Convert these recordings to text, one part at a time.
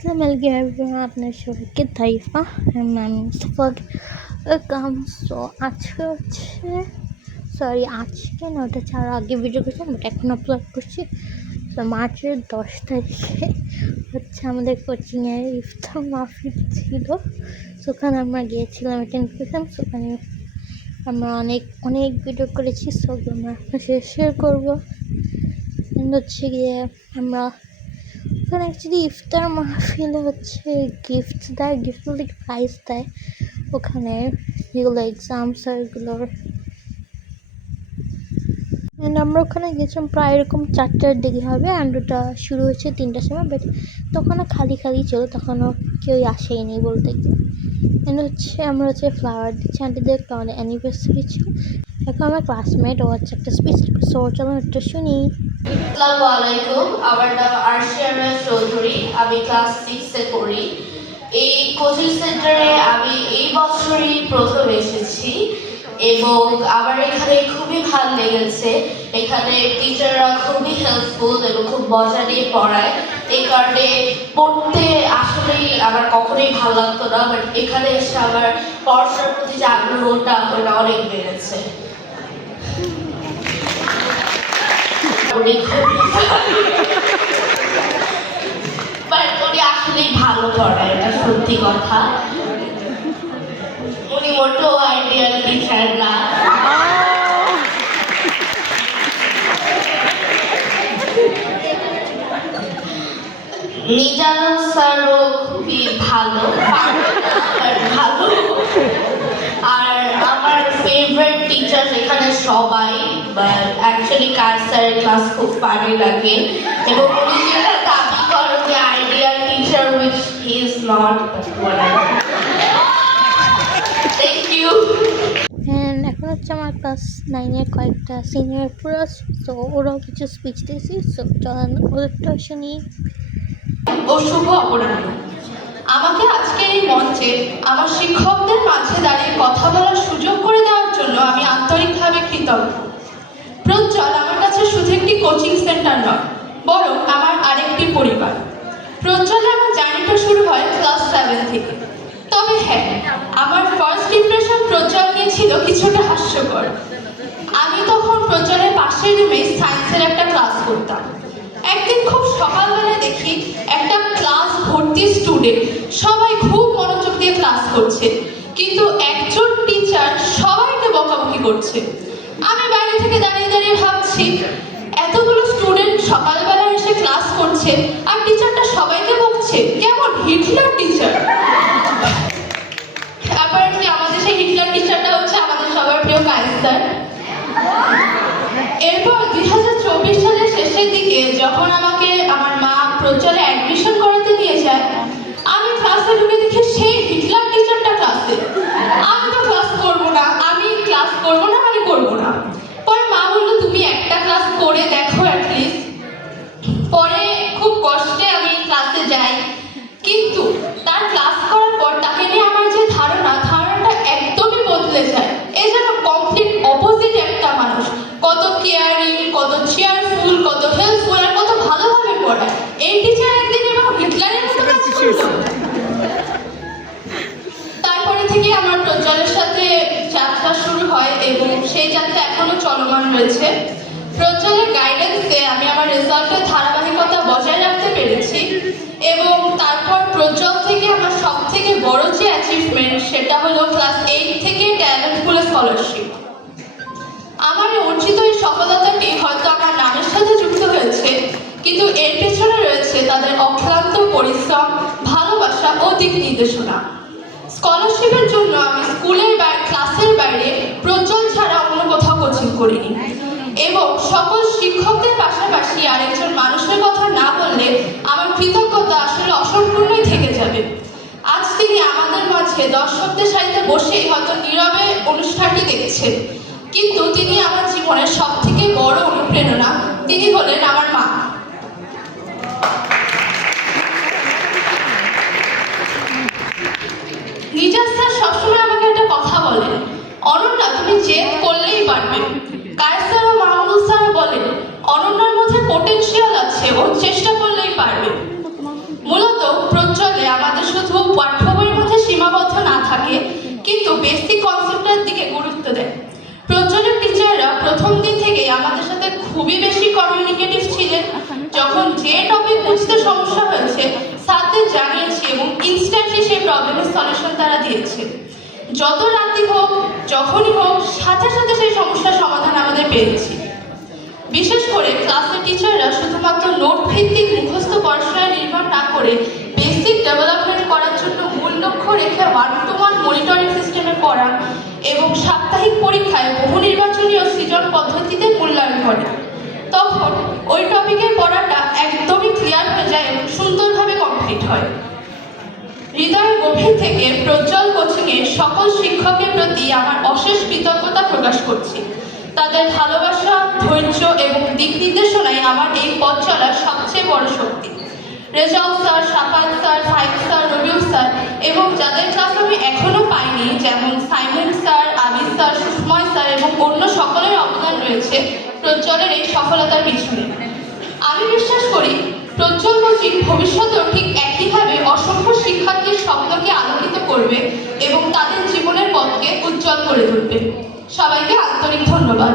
আসসালামু আলাইকুম এভরিওয়ান, আপনার সবাইকে তাইফা আমি মুস্তাফা ওয়েলকাম। সো আজকে না, ওটা ছাড়া আগে ভিডিও করছিলাম, বাট এখন আপলোড করছি। তো মার্চের 10 তারিখে হচ্ছে আমাদের কোচিংয়ের ইফতার মাহফিল ছিল। ওখানে আমরা গিয়েছিলাম, অ্যাটেন্ড করেছিলাম। ওখানে আমরা অনেক ভিডিও করেছি, সো আমরা আপনার সাথে শেয়ার করবো। হচ্ছে গিয়ে আমরা ওখানে অ্যাকচুয়ালি ইফতার মাহফিলে হচ্ছে গিফট দেয়, গিফট বলতে প্রাইজ দেয়। ওখানে যেগুলো এক্সামস হয় এগুলোর। অ্যান্ড আমরা ওখানে গেছিলাম প্রায় এরকম 4টার দিকে হবে, অ্যান্ড ওটা শুরু হয়েছে 3টার সময়। বাট তখনও খালি ছিল, তখনও কেউই আসেনি বলতে গেলে। অ্যান্ড আমরা ফ্লাওয়ার দিচ্ছি আন্টিদের, কারণ অ্যানিভার্সারি ছিল। এখন আমার ক্লাসমেট ও হচ্ছে একটা স্পিচ, সো চলো একটা শুনি। আসসালামু আলাইকুম, আমার নাম আরশিয়ানা চৌধুরী, আমি ক্লাস 6-এ পড়ি। এই কোচিং সেন্টারে আমি এই বছরই প্রথম এসেছি এবং আমার এখানে খুবই ভালো লেগেছে। এখানে টিচাররা খুবই হেল্পফুল এবং খুব মজা নিয়ে পড়ায়। এই কারণে পড়তে আসলেই আমার কখনোই ভালো লাগতো না, বাট এখানে এসে আমার পড়াশোনার প্রতি যে আগ্রহটা অনেক বেড়েছে। উনি আসলেই ভালো পড়ায়, এটা সত্যি কথা। উনি মোটেও আইডিয়াল টিচার না। নিজাম স্যারও খুবই ভালো। আর আমার ফেভারিট টিচার এখানে সবাই, বাট অ্যাকচুয়ালি কার স্যারের ক্লাস খুব ফানি লাগে এবং উনি যেটা দাবি করে যে ideal teacher, which he is not. Thank you. And এখন হচ্ছে আমার ক্লাস 9-এর কয়েকটা সিনিয়র পুরো, সো ওরাও কিছু স্পিচ দিয়েছি। সো চলেন ওদেরটাও শুনি। ও শুভ অপরাহ্ন। আমাকে আজকে এই মঞ্চে আমার শিক্ষকদের মাঝে দাঁড়িয়ে কথা বলার সুযোগ করে দেওয়ার জন্য আমি আন্তরিকভাবে কৃতজ্ঞ। প্রজ্জ্বল আমার কাছে শুধু একটি কোচিং সেন্টার নয়, বরং আমার আরেকটি পরিবার। প্রজ্জ্বলে আমার জার্নিটা শুরু হয় ক্লাস 7 থেকে। তবে হ্যাঁ, আমার ফার্স্ট ইমপ্রেশন প্রজ্জ্বল নিয়ে ছিল কিছুটা হাস্যকর। আমি তখন প্রজ্জ্বলের পাশের রুমে সায়েন্সের একটা ক্লাস করতাম। একদিন খুব সকালবেলায় দেখি একটা ক্লাস ভর্তি স্টুডেন্ট, সবাই খুব মনোযোগ দিয়ে ক্লাস করছে, কিন্তু একজন টিচার সবাইকে বকাবকি করছে। আমি বাইরে থেকে দাঁড়িয়ে ভাবছি, এতগুলো স্টুডেন্ট সকালবেলা এসে ক্লাস করছে আর টিচারটা সবাইকে বকছে, কেমন হিটলার টিচার। অ্যাপারেন্টলি আমাদের সেই হিটলার টিচারটা হচ্ছে আমাদের সবার প্রিয় কায়েস স্যার। এরপর 2024 সালের শেষের দিকে যখন আমাকে আমার মা প্রজ্জ্বলে অ্যাডমিশন করাতে নিয়ে যায়, আমি ক্লাসে ঢুকে দেখি সেই হিটলার টিচারটা ক্লাসে। আমি তো ক্লাস করবো না মানে করবো না। পরে মা বললো, তুমি একটা ক্লাস করে দেখো অ্যাটলিস্ট। পরে খুব কষ্টে আমি ক্লাসে যাই, কিন্তু তার ক্লাস করার পর তাকে নিয়ে আমার যে ধারণাটা একদমই বদলে যায়। এই যেন কমপ্লিট অপোজিট একটা মানুষ, কত কেয়ারিং, কত চেয়ারফুল, কত হেল্পফুল, আর কত ভালোভাবে পড়ায়। এই টিচার একদিন এরকম হিটলারের মতো কাজ করলো। তারপরে থেকে আমার প্রজ্জ্বলের সাথে যাত্রা শুরু হয় এবং সেই যাত্রা এখনো চলমান রয়েছে। প্রজ্জ্বলের গাইডেন্সে আমি আমার রেজাল্টের ধারাবাহিকতা বজায় রাখতে পেরেছি এবং তারপর প্রজ্জ্বল থেকে আমার সব থেকে বড় যে অ্যাচিভমেন্ট, সেটা হলো ক্লাস 8 থেকে ট্যালেন্ট পুলে স্কলারশিপ। আমার অর্জিত এই সফলতাটি হয়তো আমার নামের সাথে যুক্ত হয়েছে, কিন্তু এর পেছনে রয়েছে তাদের অক্লান্ত পরিশ্রম, ভালোবাসা ও দিক নির্দেশনা। স্কলারশিপের জন্য আমি ক্লাসের বাইরে প্রজ্জ্বল ছাড়া অন্য কোথাও কোচিং করিনি এবং সকল শিক্ষকদের পাশাপাশি আরেকজন মানুষের কথা না বললে আমার কৃতজ্ঞতা আসলে অসম্পূর্ণই থেকে যাবে। আজ তিনি আমাদের মাঝে দর্শকদের সাথে বসে হয়তো নীরবে অনুষ্ঠানটি দেখছেন, কিন্তু তিনি আমার জীবনের সব থেকে বড় অনুপ্রেরণা। তিনি হলেন আমার মা। নিজাম স্যার সবসময় আমাকে একটা কথা বলেন, অনন্যা তুমি জেদ করলেই পারবে। কায়েস স্যার ও মাহমুদ স্যার বলেন, অনন্যার মধ্যে পোটেনশিয়াল আছে, ও চেষ্টা করলেই পারবে। মূলত বেসিক কনসেপ্টের দিকে গুরুত্ব দেয়। প্রজ্জ্বলের টিচাররা প্রথম দিন থেকেই আমাদের সাথে খুবই বেশি কমিউনিকেটিভ ছিলেন। যখন যে টপিক বুঝতে সমস্যা হয়েছে স্যারদের জানিয়েছি এবং ইনস্ট্যান্টলি সেই প্রবলেমের সলিউশন তারা দিয়েছে। যত রাতি হোক যখনই হোক সাথে সাথে সেই সমস্যার সমাধান আমাদের পেয়েছি। বিশেষ করে ক্লাসের টিচাররা শুধুমাত্র নোট ভিত্তিক মুখস্থ পড়াশোনায় নির্ভর না করে বেসিক ডেভেলপমেন্ট করার জন্য মূল লক্ষ্য রেখে 1-to-1 মনিটরিং সিস্টেমে পড়া এবং সাপ্তাহিক পরীক্ষায় বহু নির্বাচনী ও সৃজন পদ্ধতিতে মূল্যায়ন করে। তখন ওই টপিকের পড়াটা একদমই ক্লিয়ার হয়ে যায় এবং সুন্দরভাবে কমপ্লিট হয়। হৃদয়ের গভীর থেকে প্রজ্জ্বল কোচিংয়ের সকল শিক্ষকের প্রতি আমার অশেষ কৃতজ্ঞতা প্রকাশ করছি। তাদের ভালোবাসা, ধৈর্য এবং দিক নির্দেশনাই আমার এই পথ চলার সবচেয়ে বড় শক্তি। Rezaul sir, Safat sir, five sir, Rabiul sir এবং যাদের ক্লাস আমি এখনো পাইনি, যেমন Simon sir, Abid sir, Susmoy sir এবং অন্য সকলের অবদান রয়েছে প্রজ্জ্বলের এই সফলতার পিছনে। আমি বিশ্বাস করি প্রজ্জ্বল কোচিং ভবিষ্যতেও ঠিক একইভাবে অসংখ্য শিক্ষার্থীর স্বপ্নকে আলোকিত করবে এবং তাদের জীবনের পথকে উজ্জ্বল করে তুলবে। সবাইকে আন্তরিক ধন্যবাদ।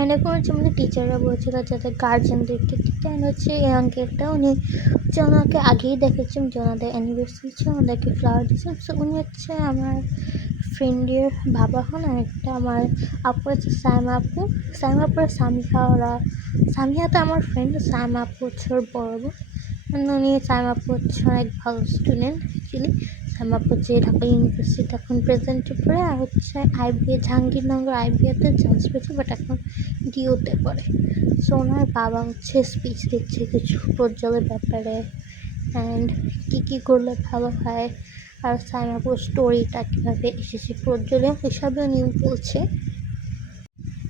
এরকম হচ্ছে আমাদের টিচাররা বলছিল যাদের গার্জেনদেরকে দিতে, হচ্ছে এই আঙ্কেলটা উনি হচ্ছে ওনাকে আগেই দেখেছি যে ওনাদের অ্যানিভার্সারি ছিল, ওনাদেরকে ফ্লাওয়ার দিয়েছেন। সো উনি হচ্ছে আমার ফ্রেন্ডের বাবা হন। আর একটা আমার আপু আছে সাইমা আপু, সাইমা আপুর সামিহা, ওরা সামিহা তো আমার ফ্রেন্ড, সাইমা আপু হচ্ছে ওর বড় বোন। উনি সাইমা আপু হচ্ছে অনেক ভালো স্টুডেন্ট অ্যাকচুয়ালি। সাইমা আপু যে ঢাকা ইউনিভার্সিটি এখন প্রেজেন্টে পড়ে, আর হচ্ছে আইবিএ জাহাঙ্গীরনগর আইবিএতে চান্স পেয়েছে, বাট এখন ডিওতে পড়ে। সো ওনার বাবা হচ্ছে স্পিচ দিচ্ছে কিছু প্রজ্জ্বলের ব্যাপারে অ্যান্ড কী করলে ভালো হয়, আর সাইমাপুর স্টোরিটা কীভাবে এসেছে প্রজ্জ্বলে হিসাবে উনি বলছে।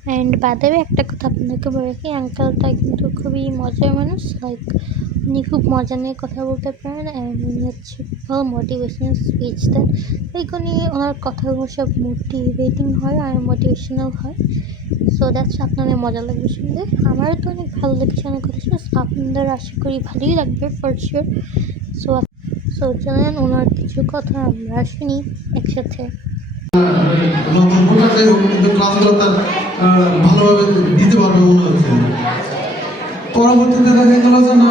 অ্যান্ড বাদেবে একটা কথা আপনাদেরকে বলে রাখি, আঙ্কেলটা কিন্তু খুবই মজার মানুষ। লাইক উনি খুব মজা নিয়ে কথা বলতে পারেন অ্যান্ড উনি হচ্ছে ভালো মোটিভেশনাল স্পিচ দেন। লাইক উনি ওনার কথাগুলো সব মোটিভেটিং হয় আর মোটিভেশনাল হয়। সো দ্যাটস আপনাদের মজা লাগবে শুনলে। আমারও তো অনেক ভালো লেগেছে অনেক কথা শুনে, আপনাদের আশা করি ভালোই লাগবে ফর শিওর। সো চলেন ওনার কিছু কথা আমরা শুনি একসাথে। ক্লাসগুলো তার ভালোভাবে দিতে পারবে মনে হচ্ছে। পরবর্তীতে দেখা গেল যে না,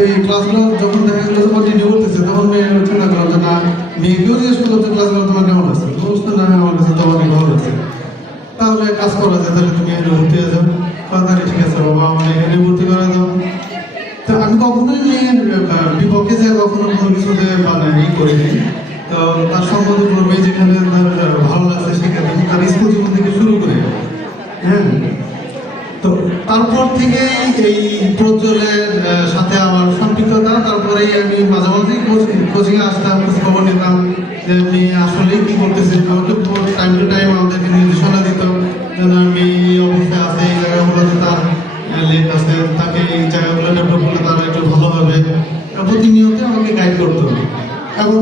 এই ক্লাসগুলো যখন দেখা গেল যে কন্টিনিউ করতেছে, তখন মেয়ে চিন্তা করলাম যে না, মেয়েকেও জিজ্ঞেস করলাম যে ক্লাসগুলো তোমার কেমন লাগছে। বুঝতে না, আমার কাছে তো অনেক ভালো লাগছে। তাহলে কাজ করা যায়, তাহলে তুমি এখানে ভর্তি হয়ে যাও। তাহলে ঠিক আছে বাবা, আমার এখানে ভর্তি করে দাও। তো আমি কখনোই মেয়ের বিপক্ষে যে কখনো কোনো কিছুতে ই করিনি। তো তার সম্বন্ধে করবে যেখানে তার ভালো লাগছে সেখানে, তার স্কুল জীবন থেকে শুরু করে। হ্যাঁ, তো তারপর থেকে এই প্রজ্জ্বলের সাথে আমার সম্পৃক্ততা। তারপরেই আমি মাঝে মাঝেই কোচিংয়ে আসতাম, খবর নিতাম যে আমি আসলেই কী করতেছি। আমাকে টাইম টু টাইম আমাদেরকে নির্দেশনা দিত যেন আমি এই অবস্থায় আছে, এই জায়গাগুলোতে তার লেট আছে, তাকে এই জায়গাগুলো ডেভেলপ করলে তারা একটু ভালো হবে। প্রতিনিয়ত আমাকে গাইড করতো। এবং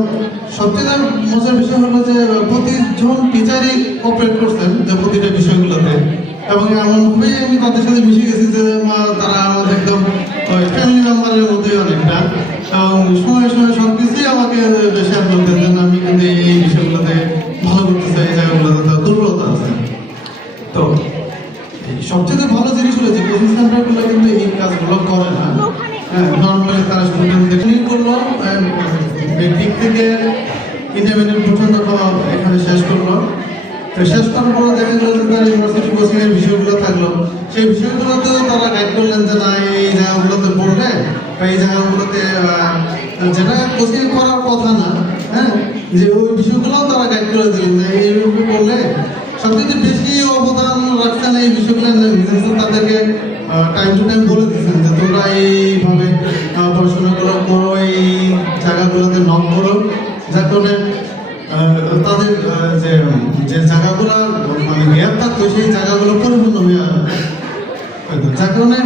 সবচেয়ে মজার বিষয় হলো যে প্রতিজন টিচারই কোঅপারেট করছেন যে প্রতিটা বিষয়গুলোতে, এবং এমনভাবেই আমি তাদের সাথে মিশে গেছি যে তারা আমাদের একদম ফ্যামিলি মেম্বারের মধ্যে অনেকটা, এবং সময় সময় সব কিছুই আমাকে শেয়ার করতেন যেন আমি কিন্তু এই বিষয়গুলোতে ভালো করতে চাই, এই জায়গাগুলোতে তার দুর্বলতা আছে। তো সবচেয়ে ভালো জিনিস হলো যে কোচিং সেন্টারগুলো কিন্তু এই কাজগুলো করে না। হ্যাঁ, নর্মালি তারা স্টুডেন্টদের নিয়ে করলো, বেসিক থেকে ইন্টারমিডিয়েট পর্যন্ত এখানে শেষ করলো। তো শেষ করার পরে দেখা গেল যে তার ইউনিভার্সিটি কোচিংয়ের বিষয়গুলো থাকলো, সেই বিষয়গুলোতেও তারা গাইড করলেন যে না, এই জায়গাগুলোতে পড়লে বা এই জায়গাগুলোতে যেটা কোচিং করার কথা না, হ্যাঁ, যে ওই বিষয়গুলোও তারা গাইড করে দিলেন যে এইভাবে করলে। সবচেয়ে বেশি অবদান রাখছেন এই বিষয়গুলো, তাদেরকে টাইম টু টাইম বলে দিচ্ছেন যে তোমরা এইভাবে পড়াশোনা করো, এই জায়গাগুলোতে নক করো, যার কারণে তাদের যে জায়গাগুলো মানে গ্যাপ থাকতো সেই জায়গাগুলো পরিপূর্ণ হয়ে আসবে। যার কারণে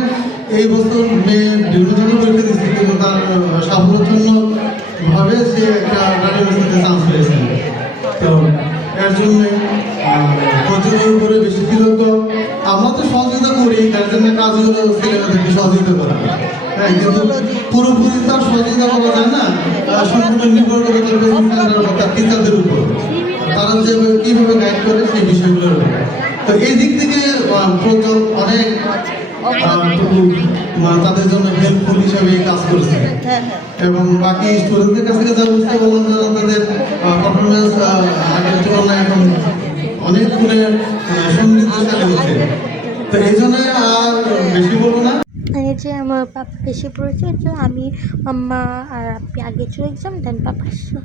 এই বছর মেয়ে বিভিন্ন জায়গায় পরীক্ষা দিচ্ছে, কিন্তু তার সাফল্যজনকভাবে সে একটা ইউনিভার্সিটিতে চান্স পেয়েছে। তো এর জন্য প্রজন্মের উপরে বেশি কৃতজ্ঞ। আমরা তো সহযোগিতা করি, তার জন্য কাজ হলো ছেলেমেয়েদেরকে সহযোগিতা করা। হ্যাঁ, কিন্তু পুরোপুরি তার সহযোগিতা করা যায় না, সম্পূর্ণ নির্ভর করে তার টিচারদের উপর, তারা যে কিভাবে গাইড করে সেই বিষয়গুলোর উপর। তো এই দিক থেকে প্রজ্জ্বল অনেক তাদের জন্য হেল্পফুল হিসাবে কাজ করেছে। এবং বাকি স্টুডেন্টদের কাছ থেকে যা বুঝতে পারলাম যে তাদের পারফরমেন্স আগের তুলনায় এখন অনেক গুণে সমৃদ্ধশালী হচ্ছে। তো এই জন্য আর বেশি বলবো না। এই যে আমার পাপা এসে পড়েছে, তো আমি আম্মা আর আপনি আগে চলে গেছিলাম, দেন পাপা এসে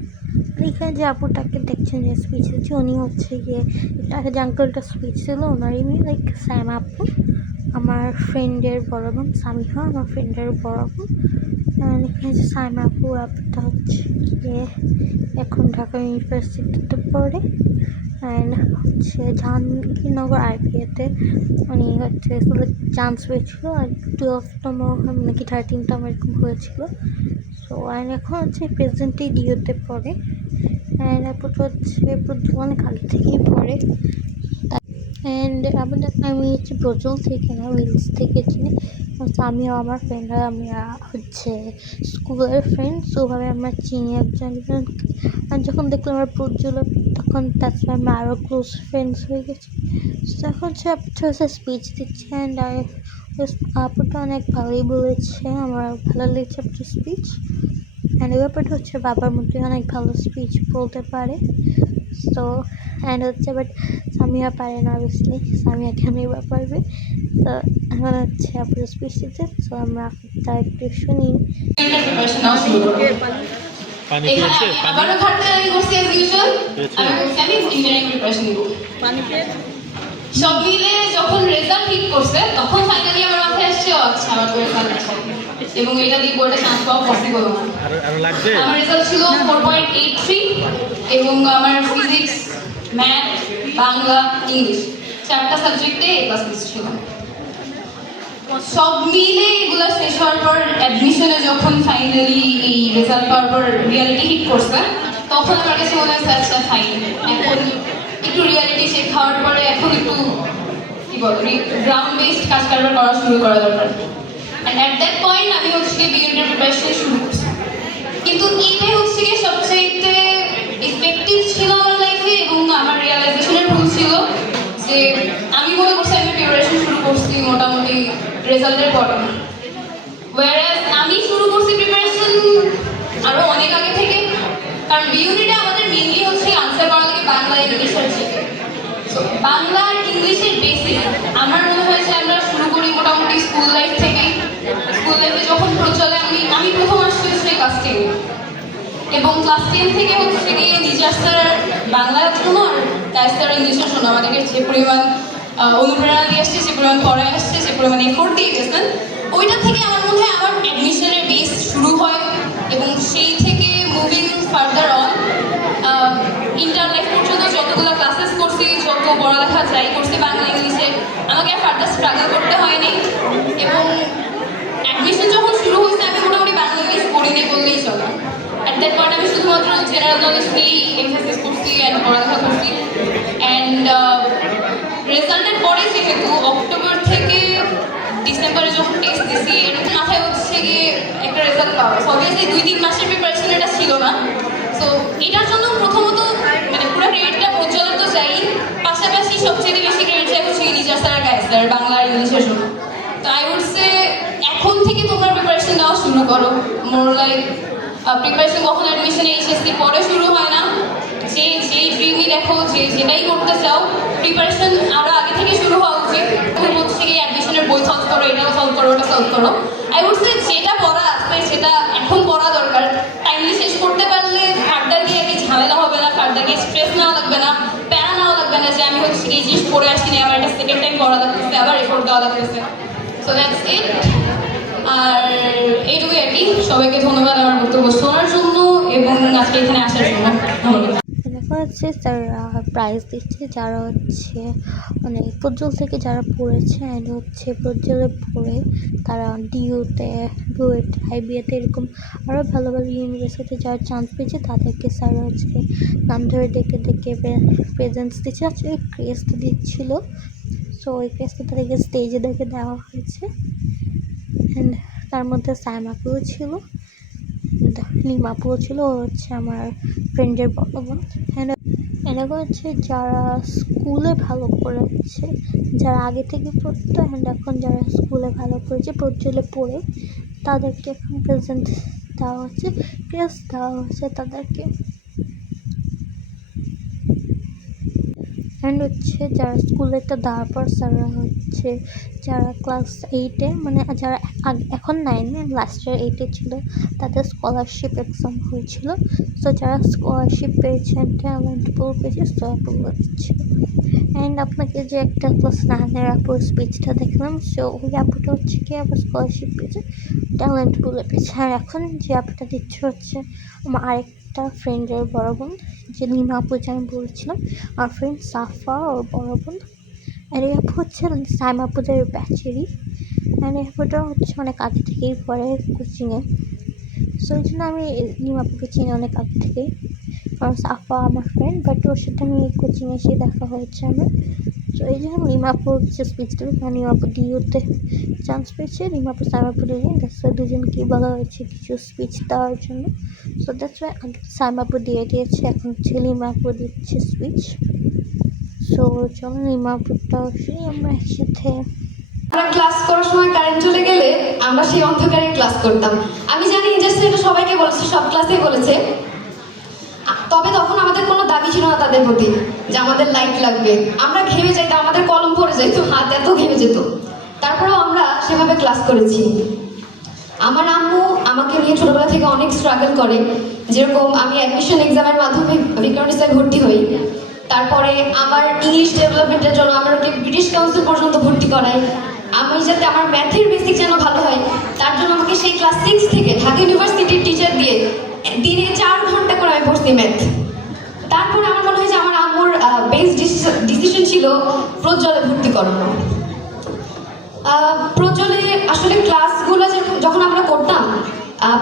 এখানে যে আপুটাকে দেখছেন যে স্পিচ দিচ্ছে, উনি হচ্ছে গিয়ে এটা যে আঙ্কেলটা স্পিচ ছিল ওনারই মেয়ে, লাইক স্যাম আপু, আমার ফ্রেন্ডের বড় বোন, সামিহা আমার ফ্রেন্ডের বড় বোন। এখানে যে সাইমা আপুটা হচ্ছে গিয়ে এখন ঢাকা ইউনিভার্সিটিতে পড়ে, অ্যান্ড হচ্ছে জাহাঙ্গীরনগর আইপিএতে উনি হচ্ছে চান্স পেয়েছিল, আর 12তম নাকি 13তম এরকম হয়েছিল। সো অ্যান্ড এখন হচ্ছে প্রেজেন্টলি ডিওতে পড়ে, অ্যান্ড আপুটা হচ্ছে অনেক আগে থেকেই পড়ে। অ্যান্ড আমাদের আমি হচ্ছে প্রজ্জ্বল থেকে না, উইলস থেকে চিনি। আমিও আমার ফ্রেন্ডরা, আমরা হচ্ছে স্কুলের ফ্রেন্ডস, ওভাবে আমরা চিনি একজন একজনকে। আর যখন দেখলাম আমরা প্রজ্জ্বল, তখন তারপরে আমরা আরও ক্লোজ ফ্রেন্ডস হয়ে গেছি। তখন হচ্ছে আপনি হচ্ছে স্পিচ দিচ্ছে, অ্যান্ড আপুটা অনেক ভালোই বলেছে, আমার ভালো লেগেছে আপনার স্পিচ। অ্যান্ড এই ব্যাপারটা হচ্ছে বাবার মধ্যে অনেক ভালো স্পিচ বলতে পারে। তো অ্যান্ড হচ্ছে বাট সামিয়া পারে না, অবভিয়াসলি সামিয়া কেন এবার পারবে। তো এখন হচ্ছে আপনার স্পিচ দিতে, তো আমরা আপনারটা একটু শুনি। আবারও ঘাটতে আমি করছি as usual, আমি বলছি আমি ইঞ্জিনিয়ারিং প্রিপারেশন নিব। সব মিলে যখন রেজাল্ট হিট করছে তখন ফাইনালি আমার মাথায় আসছে আচ্ছা আমার তো রেজাল্ট আছে এবং এটা দিয়ে বোর্ডে চান্স পাওয়া পসিবল না। আমার রেজাল্ট ছিল 4.83 এবং আমার ফিজিক্স, ম্যাথ, বাংলা, ইংলিশ 4টা সাবজেক্টে এ প্লাস ছিল। সব মিলে এগুলো শেষ হওয়ার পর অ্যাডমিশনে যখন ফাইনালি এই রেজাল্ট পাওয়ার পর রিয়ালিটি হিট করছে, তখন আমার কাছে মনে হচ্ছে আচ্ছা ফাইন, এখন একটু রিয়ালিটি শেখ খাওয়ার পরে এখন একটু কি বল গ্রাউন্ড বেসড কাজ কারবার করা শুরু করা দরকার। অ্যান্ড অ্যাট দ্যাট পয়েন্ট আমি হচ্ছে গিয়ে বিএডের প্রিপারেশন শুরু করছি। কিন্তু এটাই হচ্ছে গিয়ে সবচেয়ে ইফেক্টিভ ছিল আমার লাইফে এবং আমার রিয়ালাইজেশনের ভুল ছিল যে আমি মনে করছি আমি প্রিপারেশন শুরু করছি মোটামুটি রেজাল্টের পরে, ওয়ারাজ আমি শুরু করছি প্রিপারেশন আরও অনেক আগে থেকে। কারণ বিউনিটে আমাদের মেনলি হচ্ছে আনসার করা লাগে বাংলা, ইংলিশ আর জিকে। সো বাংলা আর ইংলিশের বেসিক আমার মনে হয় যে আমরা শুরু করি মোটামুটি স্কুল লাইফ থেকেই। স্কুল লাইফে যখন চলে আমি প্রথম আসছি হচ্ছে ক্লাস 10, এবং ক্লাস 10 থেকে হচ্ছে গিয়ে নিজার স্যার বাংলার জন্য আর তাই স্যার ইংলিশের জন্য আমাদেরকে যে পরিমাণ অনুপ্রেরণা দিয়ে আসছে, যে পরিমাণ পড়ায় আসছে, যে পরিমাণ এফোর্ট দিয়ে গেছেন, ওইটা থেকে আমার মনে হয় আমার অ্যাডমিশনের বেস শুরু হয়। এবং সেই থেকে moving further on inter life পর্যন্ত যতগুলো ক্লাসেস করছি, যত পড়ালেখা যাই করছি বাংলা ইংলিশে, আমাকে আর ফার্দার স্ট্রাগল করতে হয়নি। এবং অ্যাডমিশন যখন শুরু হয়েছে আমি মোটামুটি বাংলা ইংলিশ পড়িনি বললেই চলে। অ্যাট দ্যাট পয়েন্ট আমি শুধুমাত্র জেনারেল নলেজ নিয়েই এমফাসিস করছি অ্যান্ড পড়ালেখা করছি। অ্যান্ড রেজাল্টের পরে যেহেতু অক্টোবর থেকে ডিসেম্বরে যখন টেস্ট দিছি, এটা মাথায় হচ্ছে গিয়ে একটা রেজাল্ট পাওয়া, অবভিয়াসলি 2-3 মাসের প্রিপারেশন এটা ছিল না। সো এটার জন্য প্রথমত মানে পুরো ক্রেডিটটা প্রজ্জ্বলের তো চাই, পাশাপাশি সবচেয়ে বেশি ক্রেডিট চাই হচ্ছে নিজার স্যার আর গায়ে স্যার বাংলা আর ইংলিশের জন্য। তো আই উড সে এখন থেকে তোমরা প্রিপারেশন নেওয়া শুরু করো। মোর লাইক প্রিপারেশন কখন অ্যাডমিশনে এইচএসসি পরে শুরু হয় না, যেই ড্রিমই দেখো, যেটাই করতে চাও, প্রিপারেশন আরও আগে থেকে শুরু হওয়া উচিত। হচ্ছে গিয়ে অ্যাডমিশনের বই সলভ করো, এটা সলভ করো, ওটা সলভ করো। আই উড সে যেটা পড়া আসবে সেটা এখন পড়া দরকার। টাইমলি শেষ করতে পারলে ফার্দার গিয়ে আগে ঝামেলা হবে না, ফার্দার গিয়ে স্ট্রেস নেওয়া লাগবে না, প্যারা নেওয়া লাগবে না যে আমি হচ্ছে এই জিনিস পড়ে আসিনি, আবার এটা সেকেন্ড টাইম পড়া লাগতেছে, আবার এফোর্ট দেওয়া লাগতেছে। So that's it. আর এইটুকুই আর কি। সবাইকে ধন্যবাদ আমার বক্তব্য শোনার জন্য এবং আজকে এখানে আসার জন্য। ধন্যবাদ। এখন হচ্ছে স্যার প্রাইজ দিচ্ছে যারা হচ্ছে মানে প্রজ্জ্বল থেকে যারা পড়েছে, অ্যান্ড হচ্ছে প্রজ্জ্বলে পড়ে তারা ডিউতে, বুয়েট, আইবিএতে এরকম আরও ভালো ভালো ইউনিভার্সিটিতে যারা চান্স পেয়েছে তাদেরকে স্যার হচ্ছে নাম ধরে ডেকে ডেকে প্রেজেন্টস দিচ্ছে, হচ্ছে ওই ক্রেস্ট দিচ্ছিল। সো ওই ক্রেস্টটা তাদেরকে স্টেজে দেখে দেওয়া হয়েছে। অ্যান্ড তার মধ্যে সাইমাপুও ছিল, লিমাপুও ছিল, ও হচ্ছে আমার ফ্রেন্ডের বড় বোন। এরকম হচ্ছে যারা স্কুলে ভালো করেছে, যারা আগে থেকে পড়তো অ্যান্ড এখন যারা স্কুলে ভালো করেছে প্রজ্জ্বলে পড়ে, তাদেরকে এখন প্রেজেন্ট দেওয়া হচ্ছে, প্রেস দেওয়া হচ্ছে তাদেরকে। অ্যান্ড হচ্ছে যারা স্কুলেটা দেওয়ার পর স্যাররা হচ্ছে যারা ক্লাস 8-এ মানে যারা এখন 9-এ লাস্ট ইয়ার 8-এ ছিল, তাদের স্কলারশিপ এক্সাম হয়েছিল। সো যারা স্কলারশিপ পেয়েছেন, ট্যালেন্ট পুল পেয়েছে, সো আপুগুলো দিচ্ছিল। অ্যান্ড আপনাকে যে একটা ক্লাস 9-এর আপুর স্পিচটা দেখলাম, সো ওই আপুটা হচ্ছে কি আবার স্কলারশিপ পেয়েছে, ট্যালেন্ট পুলে পেয়েছে। আর এখন যে আপুটা দিচ্ছে হচ্ছে আমার আরেকটা ফ্রেন্ডের বড় বোন, যে লিমা আপু যে আমি বলছিলাম, আমার ফ্রেন্ড সাফা ওর বড় বোন। আর এই আপু হচ্ছে সাইমা আপুদের ব্যাচেরই, অ্যান্ড এই আপুটা হচ্ছে অনেক আগে থেকেই পড়ে কোচিংয়ে। সো এই জন্য আমি লিমা আপুকে চিনি অনেক আগে থেকেই, কারণ সাফা আমার ফ্রেন্ড, বাট ওর সাথে আমি কোচিংয়ে এসে দেখা হয়েছে আমার। সো এই জন্য লিমা আপুর কিছু স্পিচ দেবে, কারণ লিমা আপু ডিওতে চান্স পেয়েছে, লিমা আপু সাইমা আপু দুজনকেই বলা হয়েছে কিছু স্পিচ দেওয়ার জন্য। সো দ্যাটস ওয়াই আগে সাইমা আপু দিয়ে দিয়েছে, এখন হচ্ছে লিমা আপু দিচ্ছে স্পিচ। সো চলো লিমা আপুটা শুনি আমরা একসাথে। আমরা ক্লাস করার সময় কারেন্ট চলে গেলে আমরা সেই অন্ধকারে ক্লাস করতাম। আমি জানি ইন্ডাস্ট্রি এটা সবাইকে বলেছে, সব ক্লাসেই বলেছে, তবে তখন আমাদের কোনো দাবি ছিল না তাদের প্রতি যে আমাদের লাইট লাগবে। আমরা ঘেমে যাইতাম, আমাদের কলম পড়ে যাইতো, হাত এত ঘেমে যেত, তারপরেও আমরা সেভাবে ক্লাস করেছি। আমার আম্মু আমাকে নিয়ে ছোটবেলা থেকে অনেক স্ট্রাগল করে। যেরকম আমি অ্যাডমিশন এক্সামের মাধ্যমে ভিক্টোরিয়ায় ভর্তি হই, তারপরে আমার ইংলিশ ডেভেলপমেন্টের জন্য আমাকে ব্রিটিশ কাউন্সিল পর্যন্ত ভর্তি করায়। আমি যাতে আমার ম্যাথের বেসিক যেন ভালো হয়, তার জন্য আমাকে সেই ক্লাস 6 থেকে ঢাকা ইউনিভার্সিটির টিচার দিয়ে দিনে 4 ঘন্টা করে আমি পড়ছি ম্যাথ। তারপরে আমার মনে হয় যে আমার আম্মুর বেস্ট ডিসিশন ছিল প্রজ্জ্বলে ভর্তি করানো। প্রজ্জ্বলে আসলে ক্লাসগুলো যখন আমরা করতাম,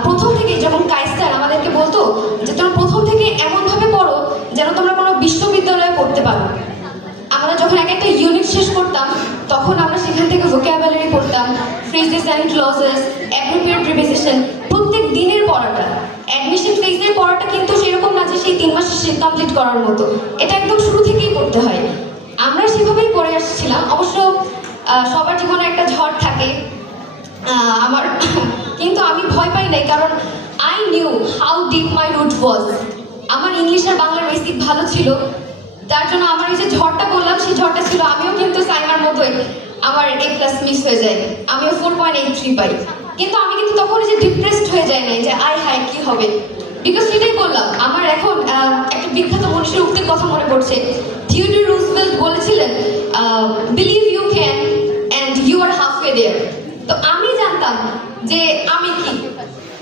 প্রথম থেকে যেমন কাইস্টার আমাদেরকে বলতো যে তোমরা প্রথম থেকে এমনভাবে পড়ো যেন তোমরা কোনো বিশ্ববিদ্যালয়ে পড়তে পারো। আমরা যখন একটা ইউনিট শেষ করতাম, তখন আমরা সেখান থেকে ভোকাবুলারি পড়তাম, phrases and clauses, appropriate preposition, প্রত্যেক দিনের পড়াটা। অ্যাডমিশন ফেজের পড়াটা কিন্তু সেরকম না যে সেই 3 মাস কমপ্লিট করার মতো, এটা একদম শুরু থেকেই পড়তে হয়। আমরা সেভাবেই পড়ে আসছিলাম। অবশ্য সবার জীবনে একটা ঝড় থাকে, আমার কিন্তু আমি ভয় পাই নাই, কারণ I knew how deep my root was. আমার ইংলিশ আর বাংলার বেসিক ভালো ছিল, তার জন্য আমার এই যে ঝড়টা বললাম, সেই ঝড়টা ছিল। আমিও কিন্তু সাইমার মতোই আমার A+ মিস হয়ে যায়, আমিও 4.83 পাই, কিন্তু আমি কিন্তু তখন যে ডিপ্রেসড হয়ে যায় নাই যে আই হাই কি হবে। বিকজ সেটাই বললাম, আমার এখন একটা বিখ্যাত মনীষীর উক্তির কথা মনে পড়ছে। থিওডোর রুজভেল্ট বলেছিলেন, believe you can and you are halfway there. তো আমি জানতাম যে আমি কি,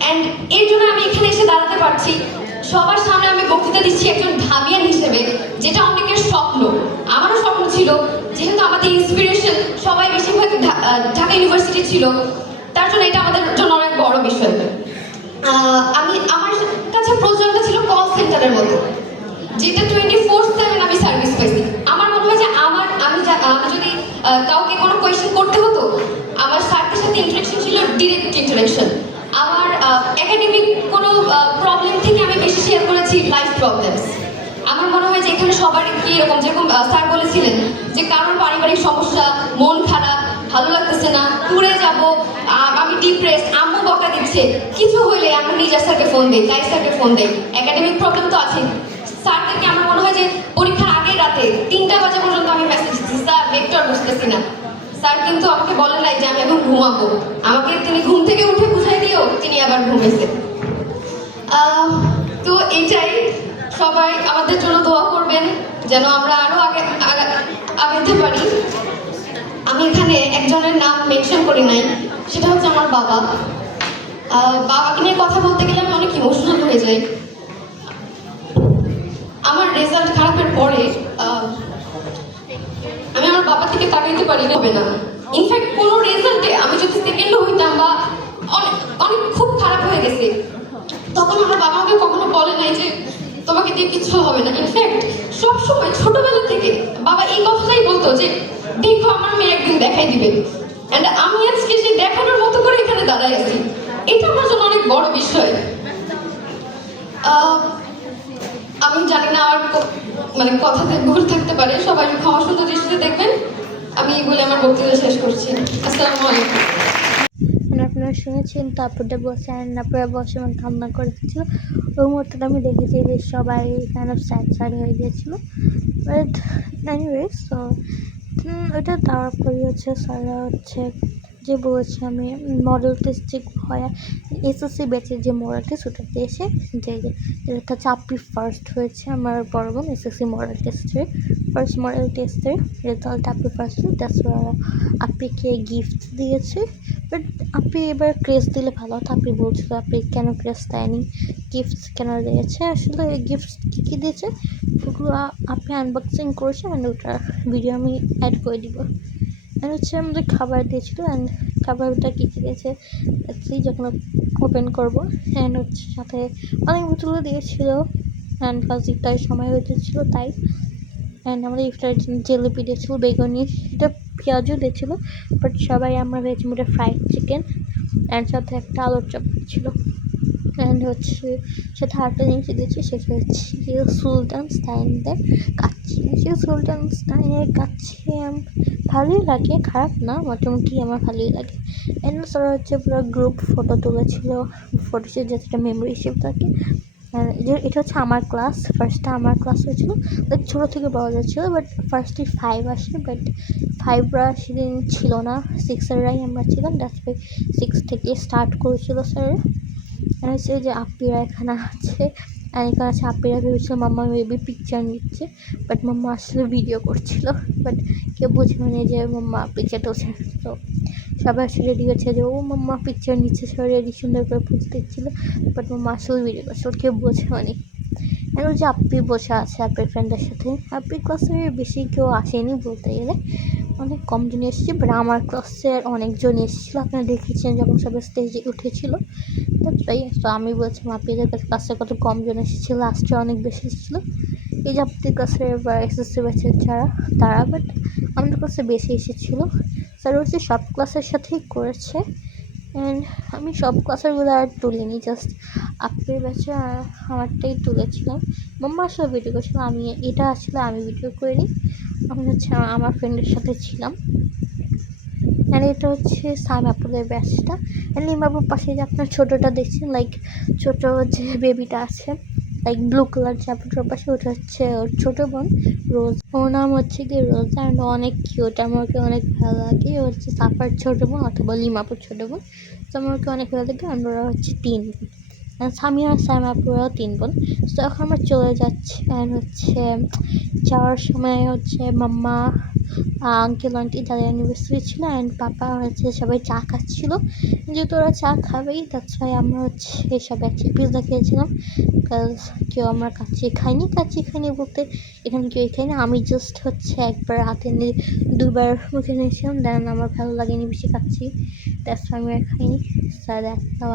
অ্যান্ড এর জন্য আমি এখানে এসে দাঁড়াতে পারছি, সবার সামনে আমি বক্তৃতা দিচ্ছি একজন ঢাবিয়ান হিসেবে, যেটা অনেকের স্বপ্ন। আমারও স্বপ্ন ছিল, যেহেতু আমাদের ইন্সপিরেশন সবাই বেশিরভাগ ঢাকা ইউনিভার্সিটি ছিল, তার জন্য এটা আমাদের জন্য অনেক বড় বিষয়। আমার কাছে প্রয়োজনটা ছিল কল সেন্টারের মতো, যেটা 24/7 আমি সার্ভিস পাইছি। আমার মনে হয় যে আমি যদি কাউকে কোনো কোয়েশ্চেন করতে হতো, আমার স্যারদের সাথে ইন্টারাকশন ছিল ডিরেক্ট ইন্টারাকশন। আমার একাডেমিক কোনো প্রবলেম থেকে আমি বেশি শেয়ার করেছি লাইফ প্রবলেমস। আমার মনে হয় যে এখানে সবার কি এরকম, যেরকম স্যার বলেছিলেন যে কারোর পারিবারিক সমস্যা, মন খারাপ, ভালো লাগতেছে না, ঘুরে যাব, আমি ডিপ্রেস, আম্মু বকা দিচ্ছে, কিছু হইলে আমি নিজের স্যারকে ফোন দিই, তাই স্যারকে ফোন দিই। একাডেমিক প্রবলেম তো আছে, স্যারদেরকে আমার মনে হয় যে পরীক্ষার আগের রাতে 3টা বাজে পর্যন্ত আমি মেসেজ দিচ্ছি, স্যার লেকচার বসতেছি না। স্যার কিন্তু আমাকে বলে নাই যে আমি এখন ঘুমাবো, আমাকে তিনি ঘুম থেকে উঠে বুঝাই দিয়েও তিনি আবার ঘুমেছে। তো এটাই, সবাই আমাদের জন্য দোয়া করবেন যেন আমরা আরো আগাতে পারি। আমি এখানে একজনের নাম মেনশন করি নাই, সেটা হচ্ছে আমার বাবা। বাবাকে নিয়ে কথা বলতে গেলে আমি অনেক ইমোশনাল হয়ে যাই। আমার রেজাল্ট খারাপের পরে আমি আমার বাবা থেকে তাকাইতে পারি হবে না। ইনফ্যাক্ট কোনো রেজাল্টে আমি যদি সেকেন্ড হইতাম বা অনেক খুব খারাপ হয়ে গেছে, তখন আমার বাবা আমাকে কখনো বলে নাই যে তোমাকে দিয়ে কিছু হবে না। ইনফ্যাক্ট সবসময় ছোটবেলা থেকে বাবা এই কথাটাই বলতো যে দেখো আমার মেয়ে একদিন দেখাই দিবে। অ্যান্ড আমি আজকে সে দেখানোর মতো করে এখানে এখানে দাঁড়ায় আছি, এটা আমার জন্য অনেক বড় বিষয়। আমি জানি না আর মানে কথাতে ভুল থাকতে পারে, সবাই ক্ষমা সুন্দর দৃষ্টিতে দেখবেন। আমি বলে আমার বক্তৃতা শেষ করছি। আসসালামু আলাইকুম। আপনারা শুনেছেন তো আপুটা বসে অ্যান্ড আপনারা বসে আমার কান্না করে দিচ্ছিল। ওই মুহূর্তটা আমি দেখেছি যে সবাই কাইন্ড অফ স্যাড হয়ে গিয়েছিলো। বাট এনিওয়েজ সো ওটা তারপরে হচ্ছে স্যাররা হচ্ছে যে বলেছে আমি মডেল টেস্ট যে হয় এসএসসি ব্যাচের যে মডেল টেস্ট ওটাতে এসে যেটা চাপড়ি ফার্স্ট হয়েছে আমার বড় বোন এসএসসি মডেল টেস্টে ফার্স্ট মডেল টেস্টের রেজাল্ট আপনি ফার্স্ট দ্যাটস আপিকে গিফট দিয়েছে। বাট আপনি এবার ক্রেজ দিলে ভালো হতো। আপনি বলছিল আপনি কেন ক্রেজ দেয়নি, গিফটস কেন দিয়েছে। আসলে গিফটস কী কী দিয়েছে ওগুলো আপনি আনবক্সিং করেছে অ্যান্ড ওটার ভিডিও আমি অ্যাড করে দিব। অ্যান্ড হচ্ছে আমাদের খাবার দিয়েছিলো অ্যান্ড খাবারটা কী কী দিয়েছে যখন ওপেন করবো। অ্যান্ড হচ্ছে সাথে অনেক বোতলও দিয়েছিলো অ্যান্ড প্লাস ইফতারের সময় হয়েছিল তাই। অ্যান্ড আমাদের ইফতারের জন্য জিলিপি দিয়েছিলো, বেগুনি, এটা পেঁয়াজও দিয়েছিলো। বাট সবাই আমরা ভেজ মোটে ফ্রাইড চিকেন অ্যান্ড সাথে একটা আলুর চপ ছিল। অ্যান্ড হচ্ছে সাথে আরেকটা জিনিস দিয়েছি সেটা হচ্ছে সুলতান স্টাইনের কাচ্চি। সেই সুলতান স্টাইনের কাচ্চি ভালোই লাগে, খারাপ না, মোটামুটি আমার ভালোই লাগে। অ্যান্ড তারা হচ্ছে পুরো গ্রুপ ফটো তুলেছিল, ফটো যেটা মেমোরি হিসেবে থাকে। এটা হচ্ছে আমার ক্লাস, ফার্স্টটা আমার ক্লাস হয়েছিলো, বাট ছোটো থেকে বড় যাচ্ছিলো। বাট ফার্স্টে 5 আসে, বাট 5রা সেদিন ছিল না, 6এরাই আমরা ছিলাম। দ্যাটস ওয়াই 6 থেকে স্টার্ট করেছিল স্যার। হচ্ছে যে আপ্পিরা এখানে আছে আর এখানে আছে আপ্পিরা ভেবেছিল মাম্মা মেবি পিকচার নিচ্ছে, বাট মাম্মা আসলে ভিডিও করছিল। বাট কেউ বুঝে মানে যে মাম্মা পিকচার তুলছে। তো সবাই আসলে রেডি হচ্ছে যে ও মাম্মা পিকচার নিচ্ছে, সবাই রেডি সুন্দর করে পোজ দিচ্ছিল, বাট মাম্মা আসলে ভিডিও করছিল, কেউ বোঝে মানে। এখন যে আপ্পি বসে আছে আপ্পির ফ্রেন্ডের সাথে। আপ্পির ক্লাসে বেশি কেউ আসেনি বলতে গেলে, অনেক কম জন এসেছে। বাট আমার ক্লাসের অনেকজন এসেছিলো, আপনারা দেখেছেন যখন সবাই স্টেজে উঠেছিল। তাই তো আমি বলছিলাম আপ্পিদের ক্লাসে কত কম জন এসেছিলো, লাস্টে অনেক বেশি এসেছিলো। এই যে আপনাদের ক্লাসের বা এসএসসি ব্যাচের যারা তারা, বাট আমাদের ক্লাসে বেশি এসেছিলো। স্যার হচ্ছে সব ক্লাসের সাথেই করেছে অ্যান্ড আমি সব ক্লাসেরগুলো আর তুলিনি, জাস্ট আপনার ব্যাচে আমারটাই তুলেছিলাম। মাম্মা আসলে ভিডিও করেছিলাম, আমি এটা আসলে আমি ভিডিও করিনি, আমি হচ্ছে আমার ফ্রেন্ডের সাথে ছিলাম। অ্যান্ড এটা হচ্ছে সাইমাপুরের ব্যাচটা। অ্যান্ড লিমাপুর পাশে যে আপনার ছোটোটা দেখছেন, লাইক ছোটো যে বেবিটা আছে লাইক ব্লু কালার চ্যাপ্টার পাশে, ওটা হচ্ছে ওর ছোটো বোন রোজ। ওর নাম হচ্ছে কি রোজ অ্যান্ড অনেক কিউট, আমাকে অনেক ভালো লাগে। ও হচ্ছে সাফার ছোটো বোন অথবা লিমাপুর ছোটো বোন, তো আমাকে অনেক ভালো লাগে। আমরা হচ্ছে 3 বোন, সামিয়া আর সাইমাপুরাও 3 বোন। তো এখন আমরা চলে যাচ্ছি অ্যান্ড হচ্ছে যাওয়ার সময় হচ্ছে মাম্মা আঙ্কেল আন্টি তাদের অ্যানিভার্সারি ছিল অ্যান্ড পাপা হচ্ছে সবাই চা খাচ্ছিলো, যেহেতু ওরা চা খাবেই দ্যাটস ওয়াই আমরা হচ্ছে সবাই একসাথে পিৎজা খেয়েছিলাম। বিকজ কেউ আমরা কাচ্চি খাইনি বলতে এখানে কেউ খাইনি, আমি জাস্ট হচ্ছে একবার হাতে নিয়ে 2বার মুখে নিয়েছিলাম, দেন আমার ভালো লাগেনি বেশি খাচ্ছি, দ্যাটস ওয়াই আমি আর খাইনি। স্যার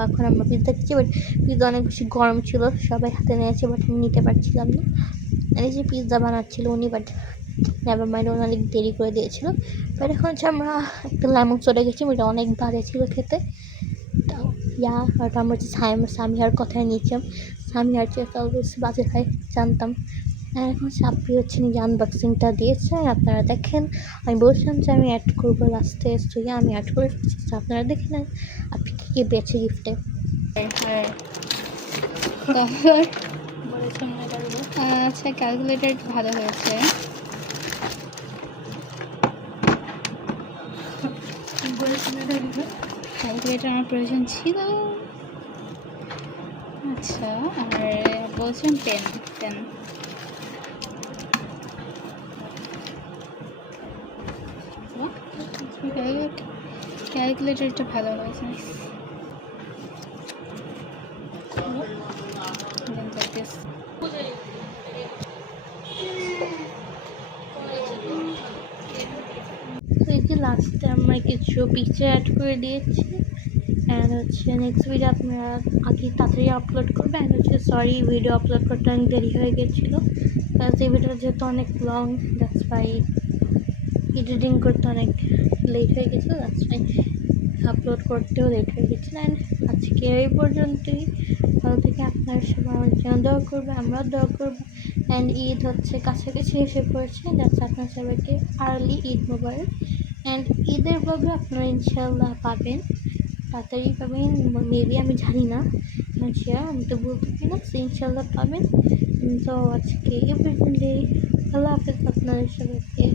এখন আমরা পিৎজা খাচ্ছি, বাট পিৎজা অনেক বেশি গরম ছিল, সবাই হাতে নিয়েছে বাট আমি নিতে পারছিলাম না। এই যে পিৎজা বানাচ্ছিল উনি, বাট নেভার মাইন্ড অনেক দেরি করে দিয়েছিল। বাট এখন হচ্ছে আমরা একটা লেমন সোডা গেছি, ওটা অনেক বাজে ছিল খেতে। তো ওটা আমরা হচ্ছে সামিয়ার কথায় নিয়েছিলাম, সামিয়ার চেয়ে অলওয়েজ বাজে খাই জানতাম। আর এখন সাপ্পি হচ্ছে নিজে আনবক্সিংটা দিয়েছে, আপনারা দেখেন। আমি বলছিলাম যে আমি অ্যাড করবো লাস্টে, তো আমি অ্যাড করে ফেলছি, আপনারা দেখে নেন আপনি কী কী পেয়েছে গিফটে। আচ্ছা, ক্যালকুলেটর ভালো হয়েছে। ক্যালকুলেটর আমার প্রয়োজন ছিল। আচ্ছা, আর বলছিলাম পেন ক্যালকুলেটরটা ভালো হয়েছে। এই যে লাস্টে আমরা কিছু পিকচার অ্যাড করে দিয়েছি অ্যান্ড হচ্ছে নেক্সট ভিডিও আপনারা আগে তাড়াতাড়ি আপলোড করবে। অ্যান্ড হচ্ছে সরি ভিডিও আপলোড করতে অনেক দেরি হয়ে গেছিলো, কারণ এই ভিডিওটা যেহেতু অনেক লং, দ্যাটস ওয়াই এডিটিং করতে অনেক লেট হয়ে গেছিলো, দ্যাটস ওয়াই আপলোড করতেও লেট হয়ে গেছে। অ্যান্ড আজকে এই পর্যন্তই। ভালো থেকে আপনার সবাই আমার জন্য দোয়া করবে, আমরাও দোয়া করবো। অ্যান্ড ঈদ হচ্ছে কাছাকাছি এসে পড়ছে, যাচ্ছে আপনার সবাইকে আর্লি ঈদ মোবারক। অ্যান্ড ঈদের ব্লগে আপনারা ইনশাল্লাহ পাবেন, তাড়াতাড়ি পাবেন মেবি, আমি জানি না, আমি তো বলতে পারি না, ইনশাল্লাহ পাবেন। তো আজকে এই পর্যন্তই। আল্লাহ হাফেজ আপনাদের সবাইকে।